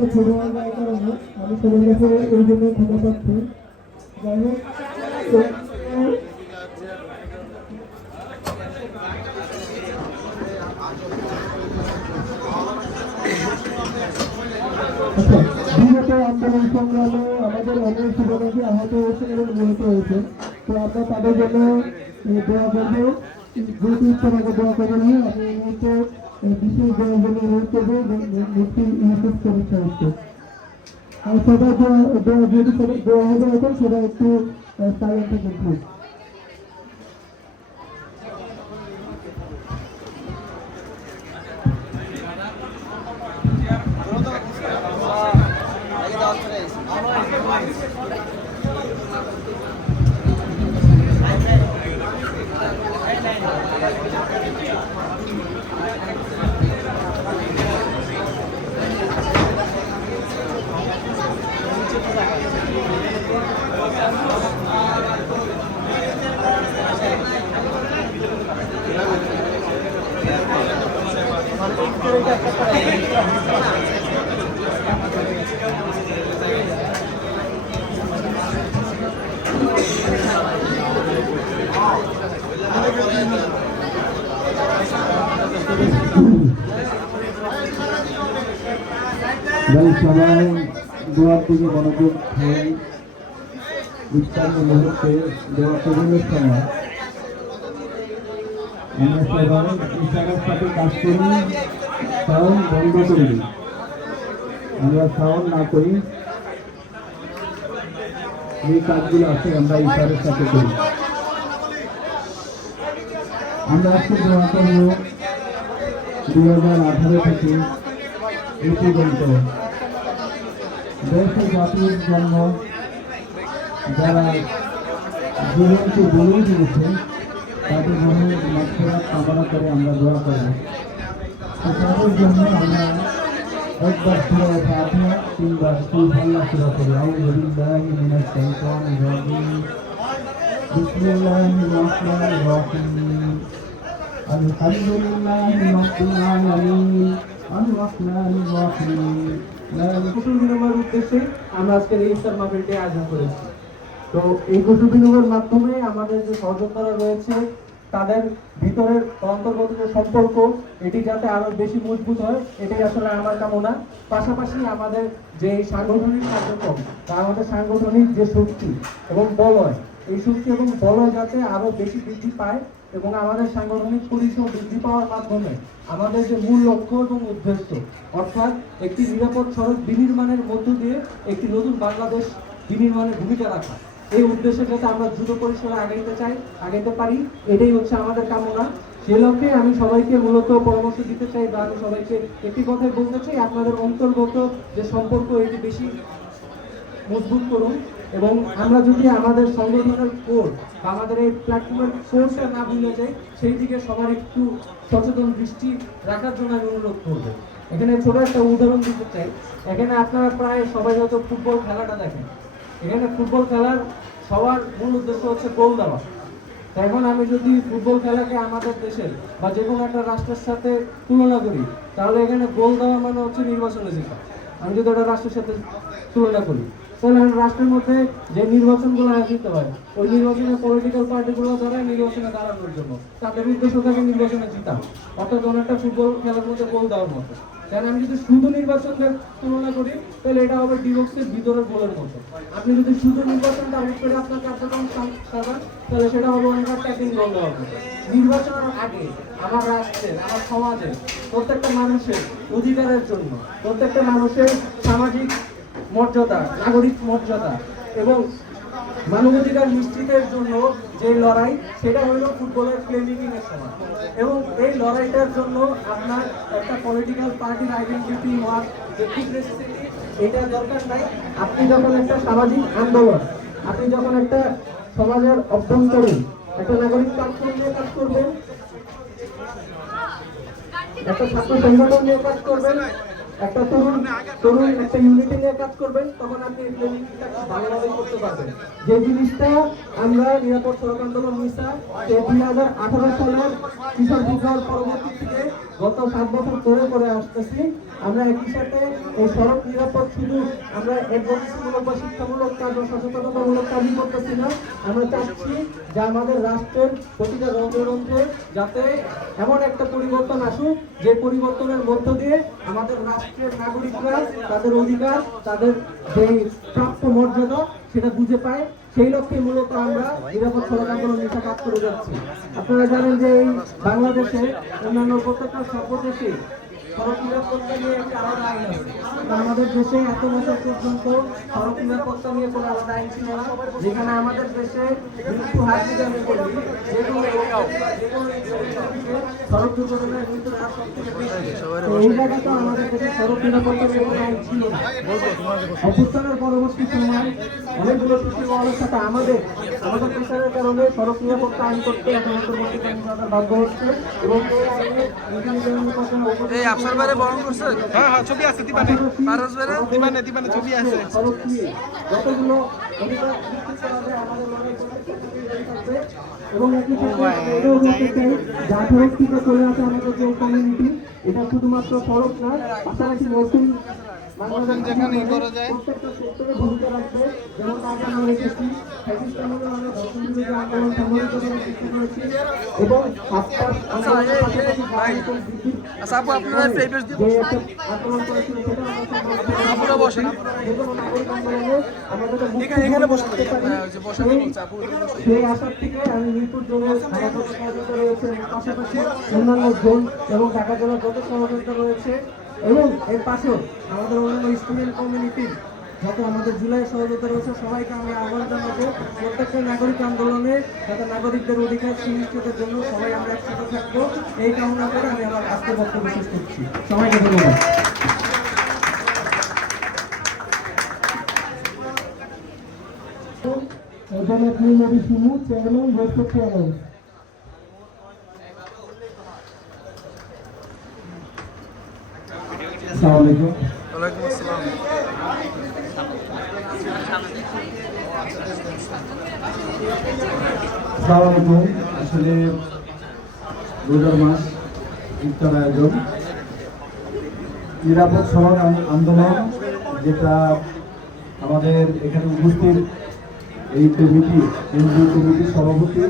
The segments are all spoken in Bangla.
অনেকটা ছোট যাওয়ার কারণে আমি সবার কাছে এই জন্য ক্ষমা পাচ্ছি যাই হোক আচ্ছা, আন্দোলন সংগ্রামে আমাদের অনেক শুভাকাঙ্ক্ষী আহত হয়েছে এবং নিহত হয়েছে। তো আমরা তাদের জন্য করব। দোয়া করবেন আমি এই মুহূর্তে বিশেষ করব যে মুক্তি ইউসুফ কবির সাহেবকে আর সবাই দোয়া দোয়া সবাই দোয়া হবে এখন সবাই একটু সাইলেন্ট থাকবেন ভাই সবাই দোয়ার দিকে মনোযোগ হয়ে উচ্চারণ মুহূর্তে দোয়া কবুলের সময় আমরা সবাই ইশারার সাথে কাজ করি, সাউন্ড বন্ধ করি। আমরা সাউন্ড না করি, এই দুই হাজার আঠারো থেকে এই পর্যন্ত দেশ ও জাতির জন্য যারা জীবনকে বলে দিয়েছে তাদের মনে মাত্রা কামনা করে আমরা দোয়া করি তো তাদের জন্য আমরা একবার সুরা ফাতিহা তিনবার সুবহানাল্লাহ সুরা করি আউযু বিল্লাহি মিনাশ শাইতানির রাজিম বিসমিল্লাহির রহমানির রহিম আলামিন আর-রহমানির রহিম কুশল বিনিময়ের উদ্দেশ্যে আমরা আয়োজন করেছি তো এই মাধ্যমে আমাদের যে রয়েছে তাদের ভিতরের অন্তর্গত সম্পর্ক এটি যাতে বেশি মজবুত হয় আসলে আমার কামনা পাশাপাশি আমাদের যে সাংগঠনিক কার্যক্রম বা আমাদের সাংগঠনিক যে শক্তি এবং বলয় এই শক্তি এবং বলয় যাতে আরও বেশি বৃদ্ধি পায় এবং আমাদের সাংগঠনিক পরিসর বৃদ্ধি পাওয়ার মাধ্যমে আমাদের যে মূল লক্ষ্য এবং উদ্দেশ্য, অর্থাৎ একটি নিরাপদ সড়ক বিনির্মাণের মধ্য দিয়ে একটি নতুন বাংলাদেশ বিনির্মাণের ভূমিকা রাখা। এই উদ্দেশ্যে যাতে আমরা দ্রুত পরিসরে আগাইতে চাই, আগাইতে পারি, এটাই হচ্ছে আমাদের কামনা। সে লক্ষ্যে আমি সবাইকে মূলত পরামর্শ দিতে চাই বা আমি সবাইকে একটি কথাই বলতে চাই, আপনাদের অন্তর্গত যে সম্পর্ক এটি বেশি মজবুত করুন। এবং আমরা যদি আমাদের সংগঠনের কোর বা আমাদের এই প্ল্যাটফর্মের কোর্সটা না ভুলে যাই, সেই দিকে সবার একটু সচেতন দৃষ্টি রাখার জন্য আমি অনুরোধ করব। এখানে ছোট একটা উদাহরণ দিতে চাই। এখানে আপনারা প্রায় সবাই হয়তো ফুটবল খেলাটা দেখেন। এখানে ফুটবল খেলার সবার মূল উদ্দেশ্য হচ্ছে গোল দেওয়া। এখন আমি যদি ফুটবল খেলাকে আমাদের দেশের বা যে কোনো একটা রাষ্ট্রের সাথে তুলনা করি, তাহলে এখানে গোল দেওয়া মানে হচ্ছে নির্বাচনে জেতা আমি যদি ওটা রাষ্ট্রের সাথে তুলনা করি তাহলে রাষ্ট্রের মধ্যে যে নির্বাচনগুলো আয়োজিত হয়, ওই নির্বাচনে পলিটিক্যাল পার্টিগুলো দ্বারা নির্বাচনে দাঁড়ানোর জন্য। তাদের উদ্দেশ্য থাকে নির্বাচনে জিতা। অর্থাৎ অনেকটা ফুটবল খেলার মধ্যে গোল দেওয়ার মতো। কারণ আমি যদি শুধু নির্বাচনের তুলনা করি, তাহলে এটা হবে ডিবক্সের ভিতরের গোলের মতো। আপনি যদি শুধু নির্বাচন টার্গেট করে আপনার কার্যক্রম সাজান, তাহলে সেটা হবে অনেক ট্যাকিং গোল দেওয়ার মতো। নির্বাচনের আগে আমার রাষ্ট্রের আমার সমাজের প্রত্যেকটা মানুষের অধিকারের জন্য, প্রত্যেকটা মানুষের সামাজিক মর্যাদা, নাগরিক মর্যাদা এবং মানবাধিকার নিশ্চিতের জন্য যে লড়াই, সেটা হলো ফুটবলের প্লেমিকিং এর সময়। এবং এই লড়াইটার জন্য আপনার একটা পলিটিক্যাল পার্টির আইডেন্টিটি হওয়ার এটা দরকার নাই। আপনি যখন একটা সামাজিক আন্দোলন, আপনি যখন একটা সমাজের অভ্যন্তরীণ একটা নাগরিক প্ল্যাটফর্ম নিয়ে কাজ করবেন, একটা ছাত্র সংগঠন নিয়ে কাজ করবেন একটা তরুণ তরুণ একটা ইউনিটি নিয়ে কাজ করবেন, তখন আপনি ভালোভাবে করতে পারবেন। যে জিনিসটা আমরা নিরাপদ সড়ক আন্দোলন মিশা, সে দুই হাজার আঠারো সালের কিশোর বিপ্লবের পরবর্তী থেকে গত সাত বছর ধরে করে আসতেছি। আমরা একই সাথে এই সড়ক নিরাপদ শুধু আমরা অ্যাডভোকেসিমূলক বা শিক্ষামূলক কাজ বা সচেতনতামূলক কাজই করতেছি না। আমরা চাচ্ছি যে আমাদের রাষ্ট্রের প্রতিটা রন্ধ্রে রন্ধ্রে যাতে এমন একটা পরিবর্তন আসুক, যে পরিবর্তনের মধ্য দিয়ে আমাদের রাষ্ট্রের নাগরিকরা, তাদের অধিকার, তাদের যে প্রাপ্য মর্যাদা, সেটা বুঝে পায়। সেই লক্ষ্যে মূলত আমরা নিরাপদ সড়ক আন্দোলন নিশা কাজ করে যাচ্ছি। আপনারা জানেন যে এই বাংলাদেশে অন্যান্য প্রত্যেকটা সর্বদেশে আমাদের দেশে এত বছর পর্যন্ত সড়ক নিরাপত্তা নিয়ে কোনো আলাদা আইন ছিল না। যেখানে আমাদের দেশে মৃত্যু হার যদি আমি বলি, যে কোনো সড়ক দুর্ঘটনায় মৃত্যুর হার আমাদের দেশে পরবর্তী আমাদের এবং বাইরে বরণ করছে? হ্যাঁ হ্যাঁ ছবি আছে দিবানে। পারস বাইরে দিবানে দিবানে ছবি আছে। যতগুলো। এবং একই সাথে চলে আসে আমাদের যে কমিউনিটি এটা শুধুমাত্র ফরক না পাশাপাশি নতুন যেখানেই করা যায়। আচ্ছা আপু আপনারা দিয়ে আপুরা বসেন। এখানে এখানে বসে হ্যাঁ, ওই যে বসে বলছে আপু সেই আশার থেকে আমি মিরপুর জোনের সভাপতি সহযোগিতা রয়েছে এবং পাশাপাশি অন্যান্য জোন এবং ঢাকা জেলার যত সহযোগিতা রয়েছে। এবং এর পাশেও আমাদের অন্যান্য স্টুডেন্ট কমিউনিটি যত আমাদের জুলাই সহযোগিতা রয়েছে, সবাইকে আমি আহ্বান জানাব। প্রত্যেকটা নাগরিক আন্দোলনে যাতে নাগরিকদের অধিকার সুনিশ্চিতের জন্য সবাই আমরা একসাথে থাকব। এই কামনা করে আমি আমার আজকে বক্তব্য শেষ করছি। সবাইকে ধন্যবাদ। ভবিষ্যৎ চেয়ারম্যান। আলাইকুম। ওয়ালাইকুম আসসালাম। আসসালামু আলাইকুম। আসলে রোজার মাস ইফতার আয়োজন। নিরাপদ সড়ক আন্দোলন যেটা আমাদের এখানে উপস্থিত এই কমিটি কেন্দ্রীয় কমিটির সভাপতি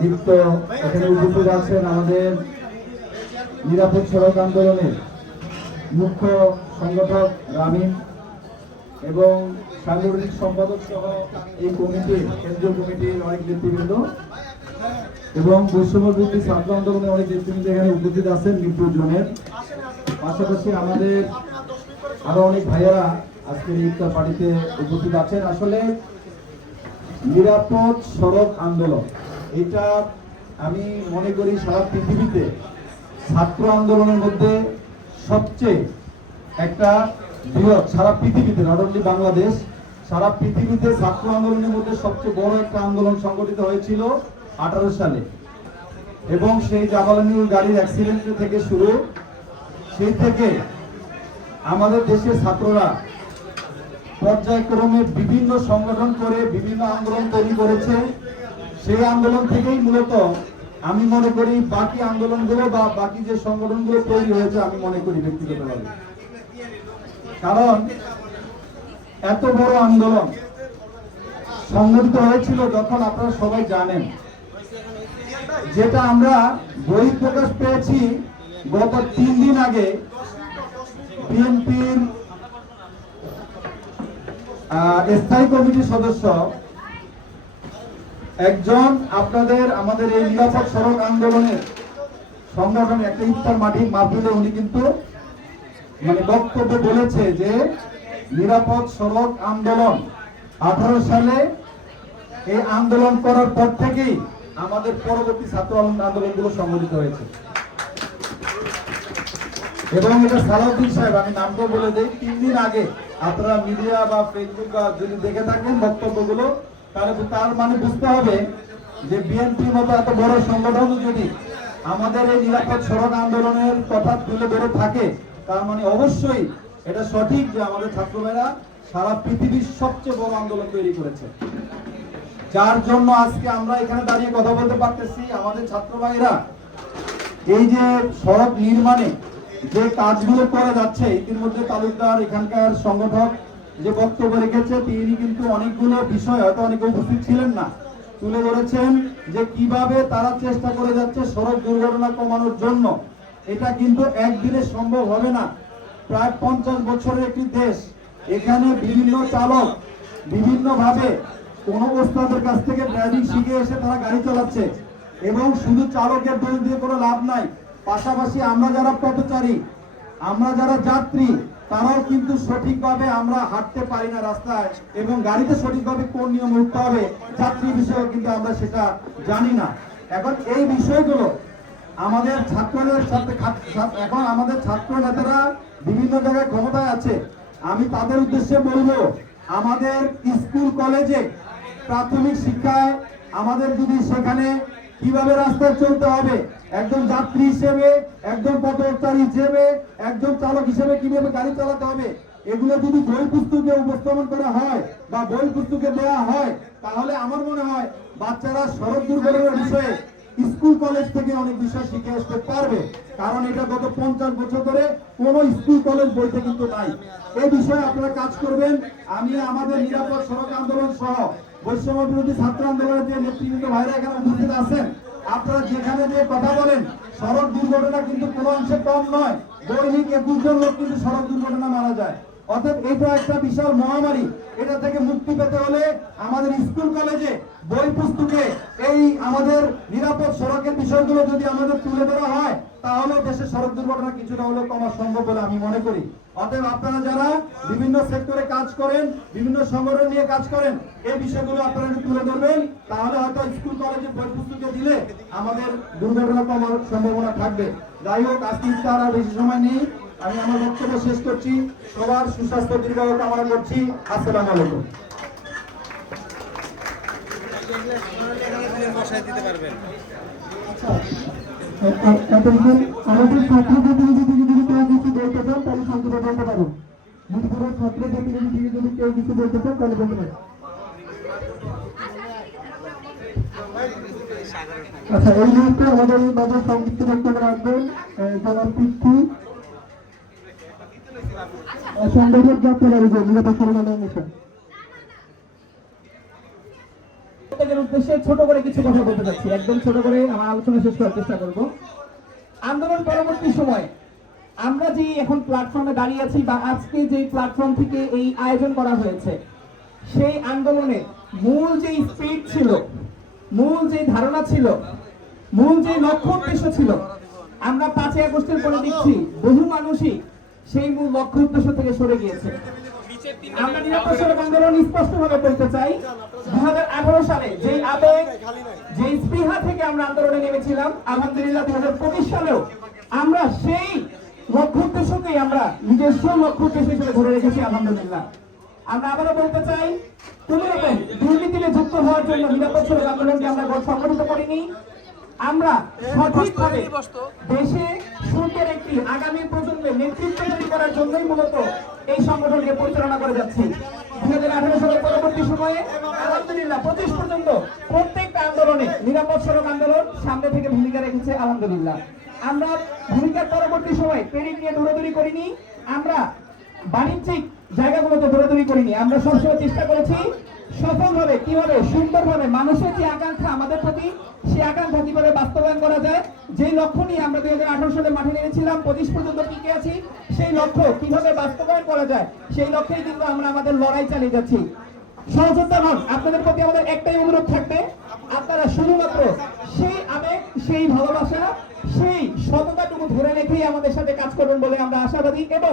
দীপ্ত এখানে উপস্থিত আছেন আমাদের নিরাপদ সড়ক আন্দোলনের মুখ্য সংগঠক রামিন এবং সাংগঠনিক সম্পাদক সহ এই কমিটি, কেন্দ্রীয় কমিটির অনেক নেতৃবৃন্দ এবং বৈষম্য বিরোধী ছাত্র আন্দোলনের অনেক নেতৃবৃন্দ এখানে উপস্থিত আছেন মিরপুর জোনের। পাশাপাশি আমাদের আরও অনেক ভাইয়েরা আজকের ইফতার পার্টিতে উপস্থিত আছেন। আসলে নিরাপদ সড়ক আন্দোলন, এটা আমি মনে করি সারা পৃথিবীতে ছাত্র আন্দোলনের মধ্যে সবচেয়ে একটা বৃহৎ সারা পৃথিবীতে নট অনলি বাংলাদেশ, সারা পৃথিবীতে ছাত্র আন্দোলনের মধ্যে সবচেয়ে বড় একটা আন্দোলন সংগঠিত হয়েছিল আঠারো সালে। এবং সেই জামালানুর গাড়ির অ্যাক্সিডেন্ট থেকে শুরু, সেই থেকে আমাদের দেশের ছাত্ররা পর্যায়ক্রমে বিভিন্ন সংগঠন করে বিভিন্ন আন্দোলন তৈরি করেছে। সেই আন্দোলন থেকেই মূলত আমি মনে করি বাকি আন্দোলনগুলো বা বাকি যে সংগঠনগুলো তৈরি হয়েছে, আমি মনে করি ব্যক্তিগতভাবে। কারণ এত বড় আন্দোলন সংগঠিত হয়েছিল যখন আপনারা সবাই জানেন। যেটা আমরা বই প্রকাশ পেয়েছি গত তিন দিন আগে বিএনপির স্থায়ী কমিটির সদস্য একজন আপনাদের আমাদের এই নিরাপদ সড়ক আন্দোলনের সংগঠন, একটা ইফতার মাটি মাহফিলে উনি কিন্তু মানে বক্তব্য বলেছে যে নিরাপদ সড়ক আন্দোলন আঠারো সালে এই আন্দোলন করার পর থেকেই আমাদের পরবর্তী ছাত্র আন্দোলনগুলো সংগঠিত হয়েছে। এবং এটা সালাউদ্দিন সাহেব, আমি নামটা বলে দেই, তিন দিন আগে আপনারা মিডিয়া বা ফেসবুক যদি দেখে থাকেন বক্তব্যগুলো তাহলে তার মানে বুঝতে হবে যে বিএনপি মতো এত বড় সংগঠন যদি আমাদের এই নিরাপদ সড়ক আন্দোলনের কথা তুলে ধরে থাকে, তার মানে অবশ্যই এটা সঠিক যে আমাদের ছাত্র সারা পৃথিবীর সবচেয়ে বড় আন্দোলন তৈরি করেছে। যার জন্য আজকে আমরা এখানে দাঁড়িয়ে কথা বলতে পারতেছি আমাদের ছাত্র ভাইরা এই যে সড়ক নির্মাণে যে কাজগুলো করা যাচ্ছে, ইতিমধ্যে তালুকদার এখানকার সংগঠক যে বক্তব্য রেখেছে, তিনি কিন্তু অনেকগুলো বিষয় হয়তো অনেকে উপস্থিত ছিলেন না। তুলে ধরেছেন যে কীভাবে তারা চেষ্টা করে যাচ্ছে সড়ক দুর্ঘটনা কমানোর জন্য। এটা কিন্তু একদিনে সম্ভব হবে না। প্রায় পঞ্চাশ বছরের একটি দেশ, এখানে বিভিন্ন চালক বিভিন্ন ভাবে কোন ওস্তাদের কাছ থেকে ড্রাইভিং শিখে এসে তারা গাড়ি চালাচ্ছে। এবং শুধু চালকের দোষ দিয়ে কোনো লাভ নাই, পাশাপাশি আমরা যারা পথচারী আমরা যারা যাত্রী, তারাও কিন্তু সঠিকভাবে আমরা হাঁটতে পারি না রাস্তায় এবং গাড়িতে সঠিকভাবে কোন নিয়ম উঠতে হবে, যাত্রী বিষয়ে কিন্তু আমরা সেটা জানি না। এখন এই বিষয়গুলো আমাদের ছাত্রদের সাথে এখন আমাদের ছাত্র নেতারা বিভিন্ন জায়গায় ক্ষমতায় আছে। আমি তাদের উদ্দেশ্যে বলব, আমাদের স্কুল, কলেজে প্রাথমিক শিক্ষায় আমাদের যদি সেখানে কীভাবে রাস্তায় চলতে হবে একজন যাত্রী হিসেবে, একজন পথচারী হিসেবে, একজন চালক হিসেবে কীভাবে গাড়ি চালাতে হবে? এগুলো যদি বই পুস্তকে উপস্থাপন করা হয় বা বই পুস্তকে দেওয়া হয়, তাহলে আমার মনে হয় বাচ্চারা সড়ক দুর্ঘটনার বিষয়ে স্কুল, কলেজ থেকে অনেক বিষয় শিখে আসতে পারবে। কারণ এটা গত পঞ্চাশ বছর ধরে কোন স্কুল, কলেজ বইতে কিন্তু নাই। এই বিষয়ে আপনারা কাজ করবেন। আমি আমাদের নিরাপদ সড়ক আন্দোলন সহ বৈষম্য বিরোধী ছাত্র আন্দোলনের যে নেতৃবৃন্দ ভাইরা এখানে উপস্থিত আছেন আপনারা যেখানে যে কথা বলেন, সড়ক দুর্ঘটনা কিন্তু কোনো অংশে কম নয়। দৈনিক একুশ জন লোক কিন্তু সড়ক দুর্ঘটনা মারা যায়। অতএব এটা একটা বিশাল মহামারী। এটা থেকে মুক্তি পেতে হলে আমাদের স্কুল, কলেজে বই পুস্তকে এই আমাদের নিরাপদ সড়কের বিষয়গুলো যদি আমাদের তুলে ধরা হয়, তাহলে দেশের সড়ক দুর্ঘটনা কিছুটা হলেও কমা সম্ভব বলে আমি মনে করি। অতএব আপনারা যারা বিভিন্ন সেক্টরে কাজ করেন, বিভিন্ন সংগঠন নিয়ে কাজ করেন, এই বিষয়গুলো আপনারা তুলে ধরবেন, তাহলে হয়তো স্কুল, কলেজে বই পুস্তকে দিলে আমাদের দুর্ঘটনা কমার সম্ভাবনা থাকবে। যাই হোক, আজকে আর বেশি সময় নেই। আমি আমার বক্তব্য শেষ করছি। সবার সুস্বাস্থ্য দীর্ঘায়ু কামনা করছি। আসসালামু আলাইকুম। আমাদের ছাত্র প্রতিনিধি যদি কেউ কিছু বলতে চান তাহলে সংক্ষেপে বলতে পারেন মিরপুরের ছাত্র প্রতিনিধি যদি কেউ কিছু বলতে চান তাহলে বলতে আচ্ছা এই মুহূর্তে আমাদের মাঝে সংক্ষিপ্ত বক্তব্য রাখবেন জনাব সংগঠক যাত্রা যে নিরাপদ সরঞ্জাম মিশন উদ্দেশ্যে ছোট করে কিছু কথা বলতে চাচ্ছি। একদম ছোট করে আমার আলোচনা শেষ করার চেষ্টা করব। আন্দোলন পরবর্তী সময় আমরা যে এখন প্ল্যাটফর্মে দাঁড়িয়ে আছি বা আজকে যে প্ল্যাটফর্ম থেকে এই আয়োজন করা হয়েছে, সেই আন্দোলনে মূল যে স্পিড ছিল, মূল যে ধারণা ছিল, মূল যে লক্ষ্য উদ্দেশ্য ছিল, আমরা পাঁচই আগস্টের পরে দেখছি বহু মানুষই সেই মূল লক্ষ্য উদ্দেশ্য থেকে সরে গিয়েছে। আমরা নিরাপদ সড়ক আন্দোলন স্পষ্টভাবে বলতে চাই দু হাজার আঠারো সালে যেই আবেগ যে স্পৃহা থেকে আমরা আন্দোলনে নেমেছিলাম, আলহামদুলিল্লাহ দু হাজার পঁচিশ সালেও আমরা সেই লক্ষ্য উদ্দেশ্যকেই আমরা নিজস্ব লক্ষ্য উদ্দেশ্য হিসেবে ধরে রেখেছি, আলহামদুলিল্লাহ। আমরা আবারও বলতে চাই কোন রকম দুর্নীতিতে যুক্ত হওয়ার জন্য নিরাপদ সড়ক আন্দোলনকে আমরা সংগঠিত করিনি। আমরা সঠিকভাবে দেশে সুন্দর একটি আগামী প্রজন্মের নেতৃত্ব করার জন্যই মূলত এই সংগঠনকে পরিচালনা করে যাচ্ছি। দুই হাজার আঠারো সালের পরবর্তী সময়ে আলহামদুলিল্লাহ পঁচিশ পর্যন্ত প্রত্যেকটা আন্দোলনে নিরাপদ সড়ক আন্দোলন সামনে থেকে ভূমিকা রেখেছে আলহামদুলিল্লাহ। আমরা ভূমিকার পরবর্তী সময়ে পেরিক নিয়ে দৌড়াদৌড়ি করিনি, আমরা বাণিজ্যিক জায়গাগুলোতে দৌড়াদৌড়ি করিনি। আমরা সবসময় চেষ্টা করেছি সফলভাবে, কীভাবে সুন্দরভাবে মানুষের যে আকাঙ্ক্ষা আমাদের প্রতি সেই আকাঙ্ক্ষা কীভাবে বাস্তবায়ন করা যায় যে লক্ষ্য নিয়ে আমরা দুই হাজার আঠারো সালে মাঠে নেমেছিলাম, পঁচিশ পর্যন্ত টিকে আছি, সেই লক্ষ্য কীভাবে বাস্তবায়ন করা যায়, সেই লক্ষ্যেই কিন্তু আমরা আমাদের লড়াই চালিয়ে যাচ্ছি। সহযোদ্ধা নন আপনাদের প্রতি আমাদের একটাই অনুরোধ থাকবে, আপনারা শুধুমাত্র সেই আবেগ, সেই ভালোবাসা, সেই সততাটুকু ধরে রেখেই আমাদের সাথে কাজ করবেন বলে আমরা আশাবাদী এবং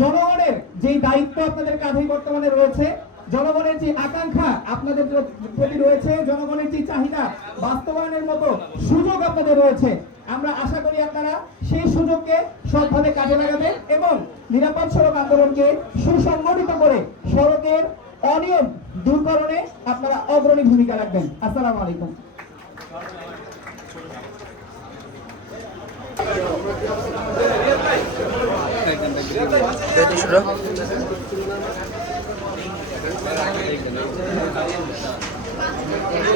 জনগণের যেই দায়িত্ব আপনাদের কাঁধেই বর্তমানে রয়েছে জনগণের যে আকাঙ্ক্ষা আপনাদের প্রতি রয়েছে, জনগণের যে চাহিদা বাস্তবায়নের মতো সুযোগ আপনাদের রয়েছে। আমরা আশা করি আপনারা সেই সুযোগকে সৎভাবে কাজে লাগাবেন এবং নিরাপদ সড়ক আন্দোলনকে সুসংগঠিত করে সড়কের অনিয়ম দূরকরণে আপনারা অগ্রণী ভূমিকা রাখবেন। আসসালামু আলাইকুম। দেখেন 何?